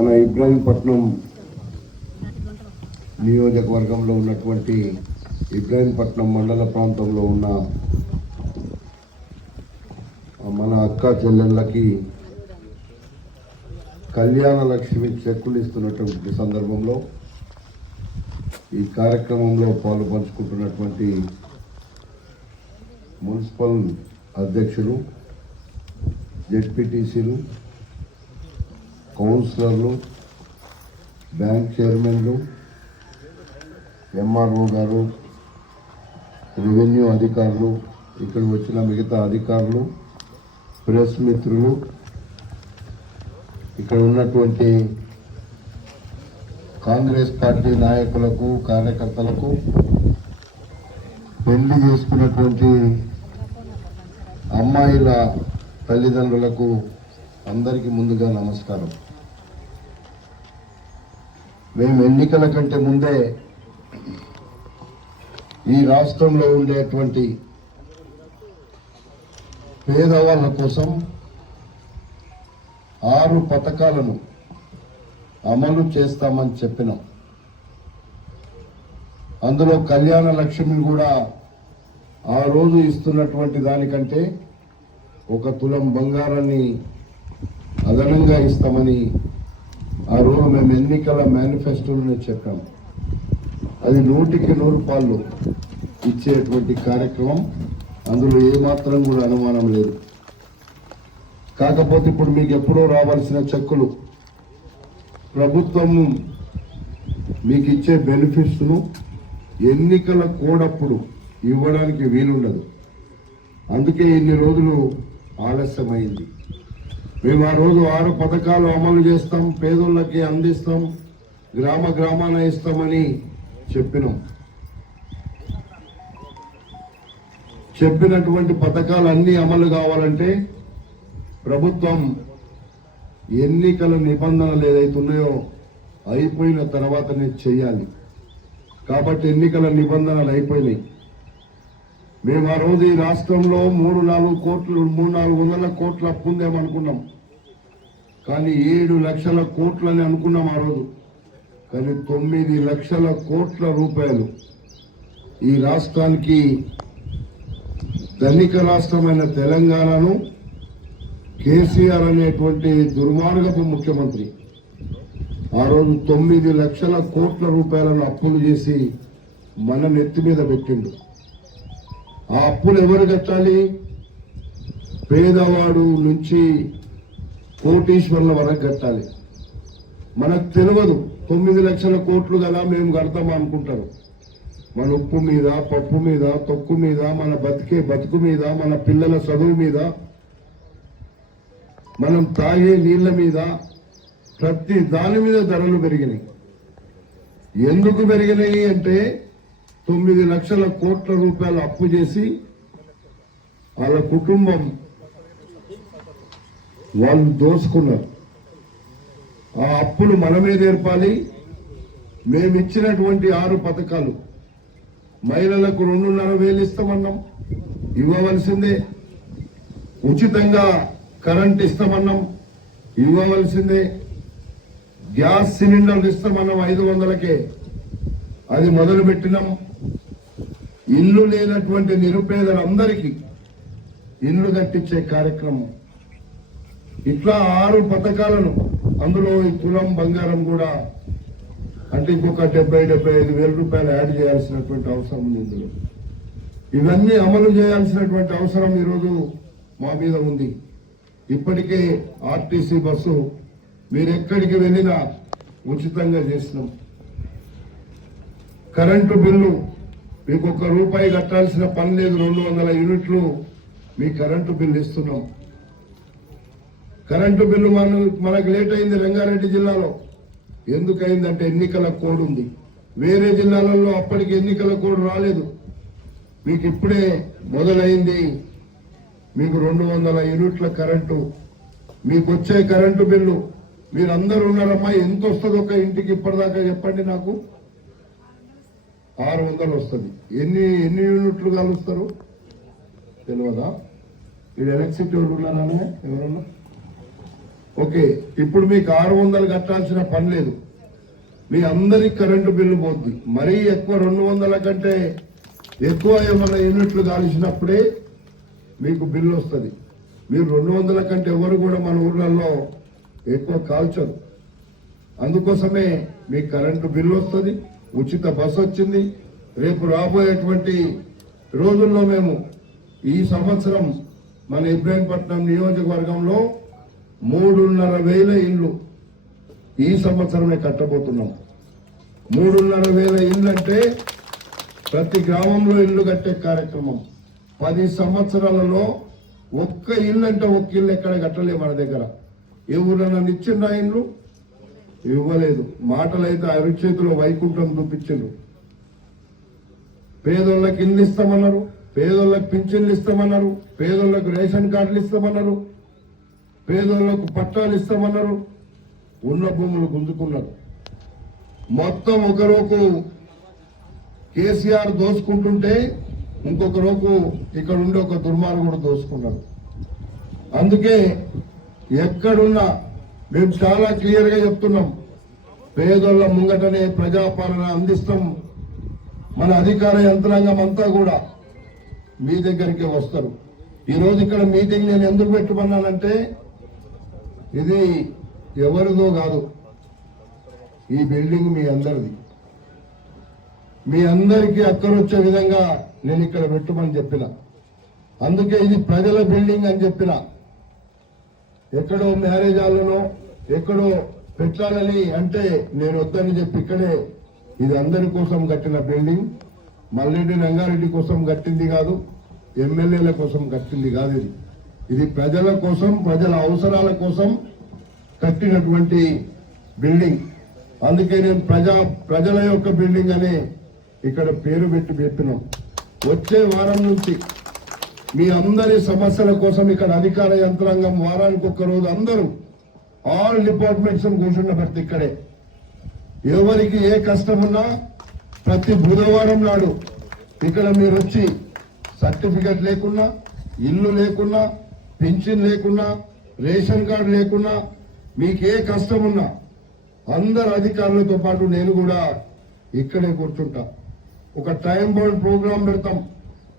మన ఇబ్రాహీంపట్నం నియోజకవర్గంలో ఉన్నటువంటి ఇబ్రాహీంపట్నం మండల ప్రాంతంలో ఉన్న మన అక్క చెల్లెళ్ళకి కళ్యాణ లక్ష్మి చెక్కులు ఇస్తున్నటువంటి సందర్భంలో ఈ కార్యక్రమంలో పాలు పంచుకుంటున్నటువంటి మున్సిపల్ అధ్యక్షులు, జెడ్పీటీసీలు, కౌన్సిలర్లు, బ్యాంక్ చైర్మన్లు, ఎంఆర్ఓ గారు, రెవెన్యూ అధికారులు, ఇక్కడ వచ్చిన మిగతా అధికారులు, ప్రెస్ మిత్రులు, ఇక్కడ ఉన్నటువంటి కాంగ్రెస్ పార్టీ నాయకులకు, కార్యకర్తలకు, పెళ్లి చేసుకున్నటువంటి అమ్మాయిల తల్లిదండ్రులకు అందరికీ ముందుగా నమస్కారం. మేము ఎన్నికల కంటే ముందే ఈ రాష్ట్రంలో ఉండేటువంటి పేదవాళ్ళ కోసం 6 పథకాలను అమలు చేస్తామని చెప్పినాం. అందులో కళ్యాణ లక్ష్మిని కూడా ఆ రోజు ఇస్తున్నటువంటి దానికంటే 1 తులం బంగారాన్ని అదనంగా ఇస్తామని ఆ రోజు మేము ఎన్నికల మేనిఫెస్టోలోనే చెప్పాము. అది 100కి 100 పాళ్ళు ఇచ్చేటువంటి కార్యక్రమం, అందులో ఏమాత్రం కూడా అనుమానం లేదు. కాకపోతే ఇప్పుడు మీకు ఎప్పుడో రావాల్సిన చెక్కులు ప్రభుత్వం మీకు ఇచ్చే బెనిఫిట్స్ను ఎన్నికల కోడప్పుడు ఇవ్వడానికి వీలుండదు. అందుకే ఇన్ని రోజులు ఆలస్యమైంది. మేము ఆ రోజు 6 పథకాలు అమలు చేస్తాం, పేదోళ్ళకి అందిస్తాం, గ్రామ గ్రామాన ఇస్తామని చెప్పినటువంటి పథకాలు అన్నీ అమలు కావాలంటే ప్రభుత్వం ఎన్నికల నిబంధనలు ఏదైతే ఉన్నాయో అయిపోయిన తర్వాతనే చేయాలి. కాబట్టి ఎన్నికల నిబంధనలు అయిపోయినాయి. మేము ఆ రోజు ఈ రాష్ట్రంలో 300-400 కోట్ల అప్పు ఉందేమనుకున్నాం, కానీ 7 లక్షల కోట్లని అనుకున్నాం ఆ రోజు. కానీ 9 లక్షల కోట్ల రూపాయలు ఈ రాష్ట్రానికి, ధనిక రాష్ట్రమైన తెలంగాణను కేసీఆర్ అనేటువంటి దుర్మార్గపు ముఖ్యమంత్రి ఆ రోజు 9 లక్షల కోట్ల రూపాయలను అప్పులు చేసి మన నెత్తి మీద పెట్టిండు. ఆ అప్పులు ఎవరు కట్టాలి? పేదవాడు నుంచి కోటీశ్వర్ల వరకు కట్టాలి. మనకు తెలియదు 9 లక్షల కోట్లు కదా మేము కడతామా అనుకుంటారు. మన ఉప్పు మీద, పప్పు మీద, తొక్కు మీద, మన బతుకు మీద, మన పిల్లల చదువు మీద, మనం తాగే నీళ్ల మీద, ప్రతి దాని మీద ధరలు పెరిగినాయి. ఎందుకు పెరిగినాయి అంటే 9 లక్షల కోట్ల రూపాయలు అప్పు చేసి వాళ్ళ కుటుంబం వాళ్ళు దోసుకున్నారు. ఆ అప్పులు మనమే నేర్పాలి. మేమిచ్చినటువంటి 6 పథకాలు, మహిళలకు 2,500 ఇస్తామన్నాం, ఇవ్వవలసిందే. ఉచితంగా కరెంట్ ఇస్తామన్నాం, ఇవ్వవలసిందే. గ్యాస్ సిలిండర్లు ఇస్తామన్నాం 500కే, అది మొదలు పెట్టినాం. ఇల్లు లేనటువంటి నిరుపేదలందరికీ ఇల్లు కట్టించే కార్యక్రమం. ఇట్లా 6 పథకాలను, అందులో ఈ తులం బంగారం కూడా అంటే ఇంకొక 70-75 వేల రూపాయలు యాడ్ చేయాల్సినటువంటి అవసరం ఉంది ఇందులో. ఇవన్నీ అమలు చేయాల్సినటువంటి అవసరం ఈరోజు మా మీద ఉంది. ఇప్పటికే ఆర్టీసీ బస్సు మీరు ఎక్కడికి వెళ్ళినా ఉచితంగా చేసినాం. కరెంటు బిల్లు మీకు ₹1 కట్టాల్సిన పని లేదు, 200 యూనిట్లు మీ కరెంటు బిల్లు ఇస్తున్నాం. కరెంటు బిల్లు మనకు లేట్ అయింది రంగారెడ్డి జిల్లాలో. ఎందుకైందంటే ఎన్నికల కోడ్ ఉంది. వేరే జిల్లాలలో అప్పటికి ఎన్నికల కోడ్ రాలేదు. మీకు ఇప్పుడే మొదలైంది. మీకు 200 యూనిట్ల కరెంటు, మీకు వచ్చే కరెంటు బిల్లు మీరందరూ ఉన్నారమ్మా, ఎంత వస్తుంది ఒక ఇంటికి ఇప్పటిదాకా చెప్పండి నాకు? 600 వస్తుంది. ఎన్ని యూనిట్లు కలుస్తారు తెలియదా? వీడు ఎలక్ట్రిసిటీ వాళ్ళు ఉన్నారనే ఎవరన్నా ఓకే, ఇప్పుడు మీకు 600 కట్టాల్సిన పని లేదు. మీ అందరికి కరెంటు బిల్లు పోద్ది. మరీ ఎక్కువ 200 కంటే ఎక్కువ ఏమైనా యూనిట్లు కాల్చినప్పుడే మీకు బిల్లు వస్తుంది. మీరు 200 కంటే ఎవరు కూడా మన ఊర్లలో ఎక్కువ కాల్చరు. అందుకోసమే మీకు కరెంటు బిల్లు వస్తుంది, ఉచిత బస్సు వచ్చింది. రేపు రాబోయేటువంటి రోజుల్లో మేము ఈ సంవత్సరం మన ఇబ్రాహీంపట్నం నియోజకవర్గంలో 3,500 ఇళ్ళు ఈ సంవత్సరమే కట్టబోతున్నాం. 3,500 ఇళ్ళు అంటే ప్రతి గ్రామంలో ఇల్లు కట్టే కార్యక్రమం. 10 సంవత్సరాలలో ఒక్క ఇల్లు అంటే ఒక్క ఇల్లు ఎక్కడ కట్టలే మన దగ్గర. ఎవరన్నా ఇచ్చిండ్రా ఇల్లు? ఇవ్వలేదు. మాటలైతే అరిచేతిలో వైకుంఠం చూపించిండ్రు. పేదోళ్ళకి ఇల్లు ఇస్తామన్నారు, పేదోళ్ళకి పింఛన్లు ఇస్తామన్నారు, పేదోళ్ళకు రేషన్ కార్డులు ఇస్తామన్నారు, పేదోళ్లకు పట్టాలు ఇస్తామన్నారు. ఉన్న భూములు గుంజుకున్నారు. మొత్తం ఒకరోకు కేసీఆర్ దోసుకుంటుంటే ఇంకొక రోజు ఇక్కడ ఉండి ఒక దుర్మార్గుడు దోసుకున్నాడు. అందుకే ఎక్కడున్నా మేము చాలా క్లియర్ గా చెప్తున్నాం, పేదోళ్ల ముంగటనే ప్రజాపాలన అందిస్తాం. మన అధికార యంత్రాంగం అంతా కూడా మీ దగ్గరికి వస్తారు. ఈరోజు ఇక్కడ మీటింగ్ నేను ఎందుకు పెట్టుకున్నానంటే, ఇది ఎవరిదో కాదు, ఈ బిల్డింగ్ మీ అందరిది. మీ అందరికీ అక్కరొచ్చే విధంగా నేను ఇక్కడ పెట్టుమని చెప్పిన. అందుకే ఇది ప్రజల బిల్డింగ్ అని చెప్పిన. ఎక్కడో మ్యారేజ్ హాల్లోనో ఎక్కడో పెట్టాలని అంటే నేను వద్దని చెప్పి ఇక్కడే, ఇది అందరి కోసం కట్టిన బిల్డింగ్. మల్రెడ్డి రంగారెడ్డి కోసం కట్టింది కాదు, ఎమ్మెల్యేల కోసం కట్టింది కాదు. ఇది ప్రజల కోసం, ప్రజల అవసరాల కోసం కట్టినటువంటి బిల్డింగ్. అందుకే నేను ప్రజల యొక్క బిల్డింగ్ అనే ఇక్కడ పేరు పెట్టి చెప్పినాం. వచ్చే వారం నుంచి మీ అందరి సమస్యల కోసం ఇక్కడ అధికార యంత్రాంగం వారానికి ఒక్క రోజు అందరూ ఆల్ డిపార్ట్మెంట్స్ కూర్చున్నబట్టి ఇక్కడే ఎవరికి ఏ కష్టం ఉన్నా ప్రతి బుధవారం నాడు ఇక్కడ మీరు వచ్చి సర్టిఫికెట్ లేకున్నా, ఇల్లు లేకున్నా, పింఛన్ లేకున్నా, రేషన్ కార్డు లేకున్నా, మీకు ఏ కష్టం ఉన్నా అందరు అధికారులతో పాటు నేను కూడా ఇక్కడే కూర్చుంటా. ఒక టైం బౌండ్ ప్రోగ్రాం పెడతాం.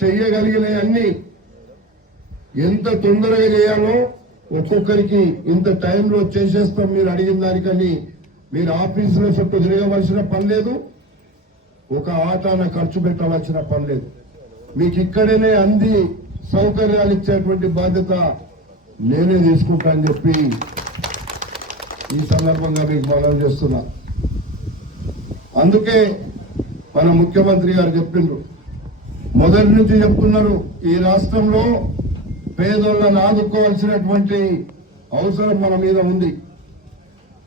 చెయ్యగలిగిన అన్ని ఎంత తొందరగా చేయాలో ఒక్కొక్కరికి ఇంత టైంలో చేసేస్తాం. మీరు అడిగిన దానికని మీరు ఆఫీసులో చుట్టూ తిరగవలసిన పని లేదు, ఒక ఆటాన ఖర్చు పెట్టవలసిన పని లేదు. మీకు ఇక్కడనే అన్ని సౌకర్యాలు ఇచ్చేటువంటి బాధ్యత నేనే తీసుకుంటా అని చెప్పి ఈ సందర్భంగా మీకు మనవి చేస్తున్నా. అందుకే మన ముఖ్యమంత్రి గారు చెప్పిండ్రు, మొదటి నుంచి చెప్తున్నారు, ఈ రాష్ట్రంలో పేదోళ్ళను ఆదుకోవాల్సినటువంటి అవసరం మన మీద ఉంది.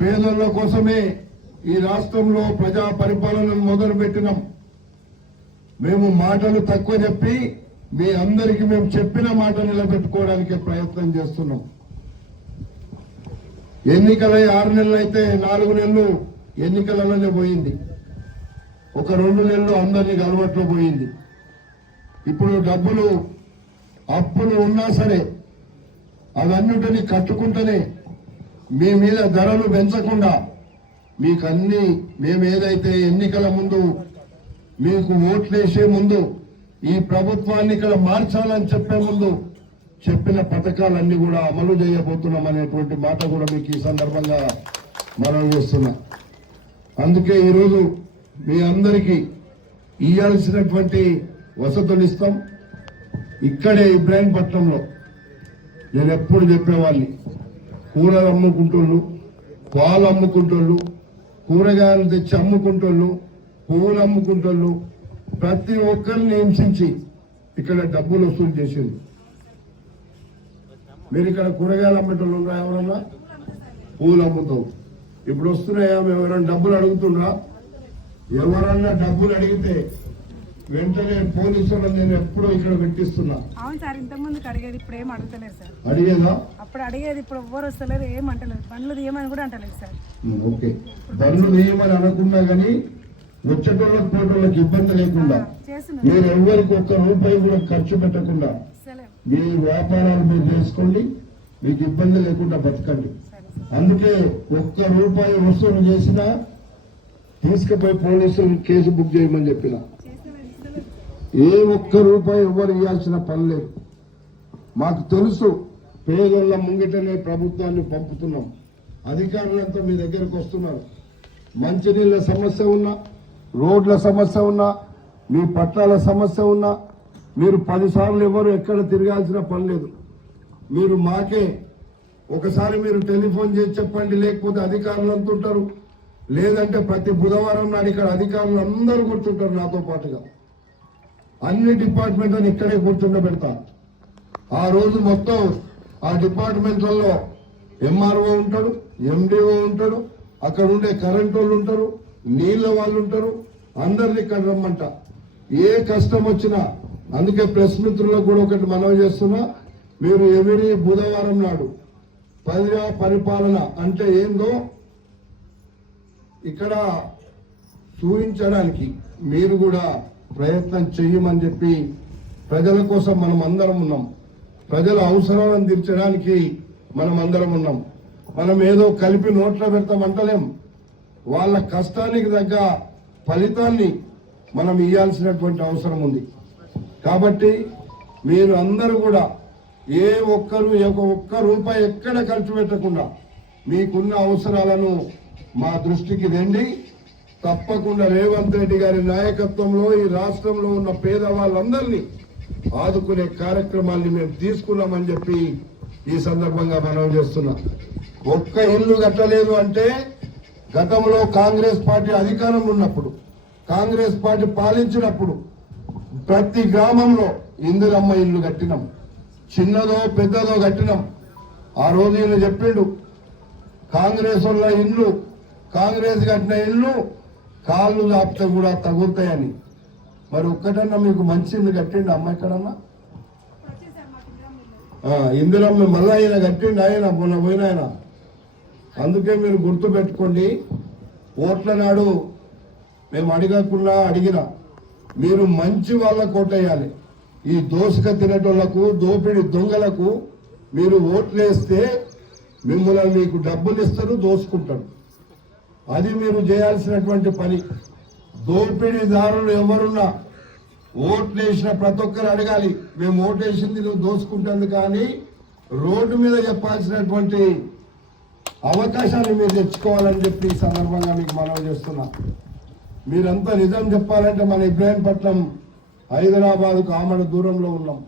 పేదోళ్ళ కోసమే ఈ రాష్ట్రంలో ప్రజా పరిపాలనను మొదలు పెట్టినాం. మేము మాటలు తక్కువ చెప్పి మీ అందరికీ మేము చెప్పిన మాట నిలబెట్టుకోవడానికి ప్రయత్నం చేస్తున్నాం. ఎన్నికలై 6 నెలలు అయితే 4 నెలలు ఎన్నికలలోనే పోయింది. ఒక 2 నెలలు అందరినీ అలవాట్లో పోయింది. ఇప్పుడు డబ్బులు అప్పులు ఉన్నా సరే అవన్నిటిని కట్టుకుంటూనే మీ మీద ధరలు పెంచకుండా మీకు అన్ని మేము ఏదైతే ఎన్నికల ముందు మీకు ఓట్లేసే ముందు ఈ ప్రభుత్వాన్ని ఇక్కడ మార్చాలని చెప్పే ముందు చెప్పిన పథకాలన్నీ కూడా అమలు చేయబోతున్నాం అనేటువంటి మాట కూడా మీకు ఈ సందర్భంగా మనవి చేస్తున్నా. అందుకే ఈరోజు మీ అందరికీ ఇవ్వాల్సినటువంటి వసతులు ఇస్తాం. ఇక్కడే ఇబ్రాహీంపట్నంలో నేను ఎప్పుడు చెప్పేవాళ్ళని, కూరలు అమ్ముకుంటోళ్ళు, పాలు అమ్ముకుంటోళ్ళు, కూరగాయలు తెచ్చి అమ్ముకుంటోళ్ళు, పువ్వులు అమ్ముకుంటోళ్ళు, ప్రతి ఒక్కరిని హింసించి ఇక్కడ డబ్బులు వసూలు చేసింది. మీరు ఇక్కడ కూరగాయలు అమ్మేటోళ్ళు ఉన్నారా? ఎవరన్నా పూలు అమ్ముతావు. ఇప్పుడు వస్తున్నాయా? మేము ఎవరైనా డబ్బులు అడుగుతున్నా? ఎవరన్నా డబ్బులు అడిగితే వెంటనే పోలీసులను నేను ఎప్పుడో ఇక్కడ పెట్టిస్తున్నా. అవును సార్, ఇంతకు ముందు అడిగేది, ఇప్పుడు ఏం అడుగుతలేదు సార్. అడిగేదా? అప్పుడు అడిగేది, ఇప్పుడు ఎవ్వరు వస్తలేదు, ఏం అంటలేదు. బండ్లు తీయమని కూడా అంటలేదు సార్. ఓకే, బండ్లు తీయమని అనకుండా కానీ వచ్చేటోళ్ళకి పోటోళ్ళకి ఇబ్బంది లేకుండా మీరు ఎవరికి ఒక్క రూపాయి కూడా ఖర్చు పెట్టకుండా మీ వ్యాపారాలు మీరు చేసుకోండి, మీకు ఇబ్బంది లేకుండా బతకండి. అందుకే ఒక్క రూపాయి వసూలు చేసినా తీసుకుపోయి పోలీసులు కేసు బుక్ చేయమని చెప్పిన. ఏ ఒక్క రూపాయి ఎవరు ఇవ్వాల్సిన పని లేదు. మాకు తెలుసు పేదోళ్ళ ముంగిటనే ప్రభుత్వాన్ని పంపుతున్నాం. అధికారులంతా మీ దగ్గరకు వస్తున్నారు. మంచినీళ్ళ సమస్య ఉన్నా, రోడ్ల సమస్య ఉన్నా, మీ పట్టాల సమస్య ఉన్నా మీరు 10 సార్లు ఎవరు ఎక్కడ తిరగాల్సిన పని లేదు. మీరు మాకే ఒకసారి మీరు టెలిఫోన్ చేసి చెప్పండి, లేకపోతే అధికారులు అంటుంటారు. లేదంటే ప్రతి బుధవారం నాడు ఇక్కడ అధికారులు అందరూ కూర్చుంటారు నాతో పాటుగా. అన్ని డిపార్ట్మెంట్లను ఇక్కడే కూర్చుండబెడతా. ఆ రోజు మొత్తం ఆ డిపార్ట్మెంట్లలో ఎంఆర్ఓ ఉంటాడు, ఎండిఓ ఉంటాడు, అక్కడ ఉండే కరెంట్ వాళ్ళు ఉంటారు, నీళ్ళ వాళ్ళు ఉంటారు. అందరినీ ఇక్కడ రమ్మంట. ఏ కష్టం వచ్చినా, అందుకే ప్రెస్ మిత్రులకు కూడా ఒకటి మనవి చేస్తున్నా, మీరు ఎవరి బుధవారం నాడు ప్రజా పరిపాలన అంటే ఏందో ఇక్కడ చూపించడానికి మీరు కూడా ప్రయత్నం చెయ్యమని చెప్పి ప్రజల కోసం మనం అందరం ఉన్నాం. ప్రజల అవసరాలను తీర్చడానికి మనం అందరం ఉన్నాం. మనం ఏదో కలిపి నోట్లో పెడతామంటలేం. వాళ్ళ కష్టానికి తగ్గ ఫలితాన్ని మనం ఇవ్వాల్సినటువంటి అవసరం ఉంది. కాబట్టి మీరు అందరూ కూడా ఏ ఒక్క రూపాయి ఎక్కడ ఖర్చు పెట్టకుండా మీకున్న అవసరాలను మా దృష్టికి రండి. తప్పకుండా రేవంత్ రెడ్డి గారి నాయకత్వంలో ఈ రాష్ట్రంలో ఉన్న పేదవాళ్ళందరినీ ఆదుకునే కార్యక్రమాన్ని మేము తీసుకున్నామని చెప్పి ఈ సందర్భంగా మనవి చేస్తున్నా. ఒక్క ఇల్లు కట్టలేదు అంటే గతంలో కాంగ్రెస్ పార్టీ అధికారంలో ఉన్నప్పుడు, కాంగ్రెస్ పార్టీ పాలించినప్పుడు ప్రతి గ్రామంలో ఇందిరమ్మ ఇల్లు కట్టినాం. చిన్నదో పెద్దదో కట్టినాం. ఆ రోజు ఈయన చెప్పిండు, కాంగ్రెస్ వాళ్ళ ఇల్లు, కాంగ్రెస్ కట్టిన ఇల్లు కాళ్ళు దాపితే కూడా తగులుతాయని. మరి ఒక్కటన్నా మీకు మంచి ఇల్లు కట్టిండు అమ్మ ఎక్కడన్నా? ఇందిరమ్మ మళ్ళీ ఆయన కట్టిండు, ఆయన మొన్న పోయిన ఆయన. అందుకే మీరు గుర్తు పెట్టుకోండి, ఓట్ల నాడు మేము అడగకుండా అడిగినా మీరు మంచి వాళ్ళ కోటేయాలి. ఈ దోసుక తినటోళ్లకు, దోపిడి దొంగలకు మీరు ఓట్లేస్తే మిమ్మల్ని మీకు డబ్బులు ఇస్తారు, దోసుకుంటారు. అది మీరు చేయాల్సినటువంటి పని. దోపిడీదారులు ఎవరున్నా ఓట్లేసిన ప్రతి ఒక్కరు అడగాలి, మేము ఓటేసింది నువ్వు దోసుకుంటుంది కానీ రోడ్డు మీద చెప్పాల్సినటువంటి అవకాశాన్ని మీరు తెచ్చుకోవాలని చెప్పి ఈ సందర్భంగా మీకు మనవి చేస్తున్నా. మీరంతా నిజం చెప్పాలంటే మన ఇబ్రాహీంపట్నం హైదరాబాద్కు ఆమడ దూరంలో ఉన్నాం.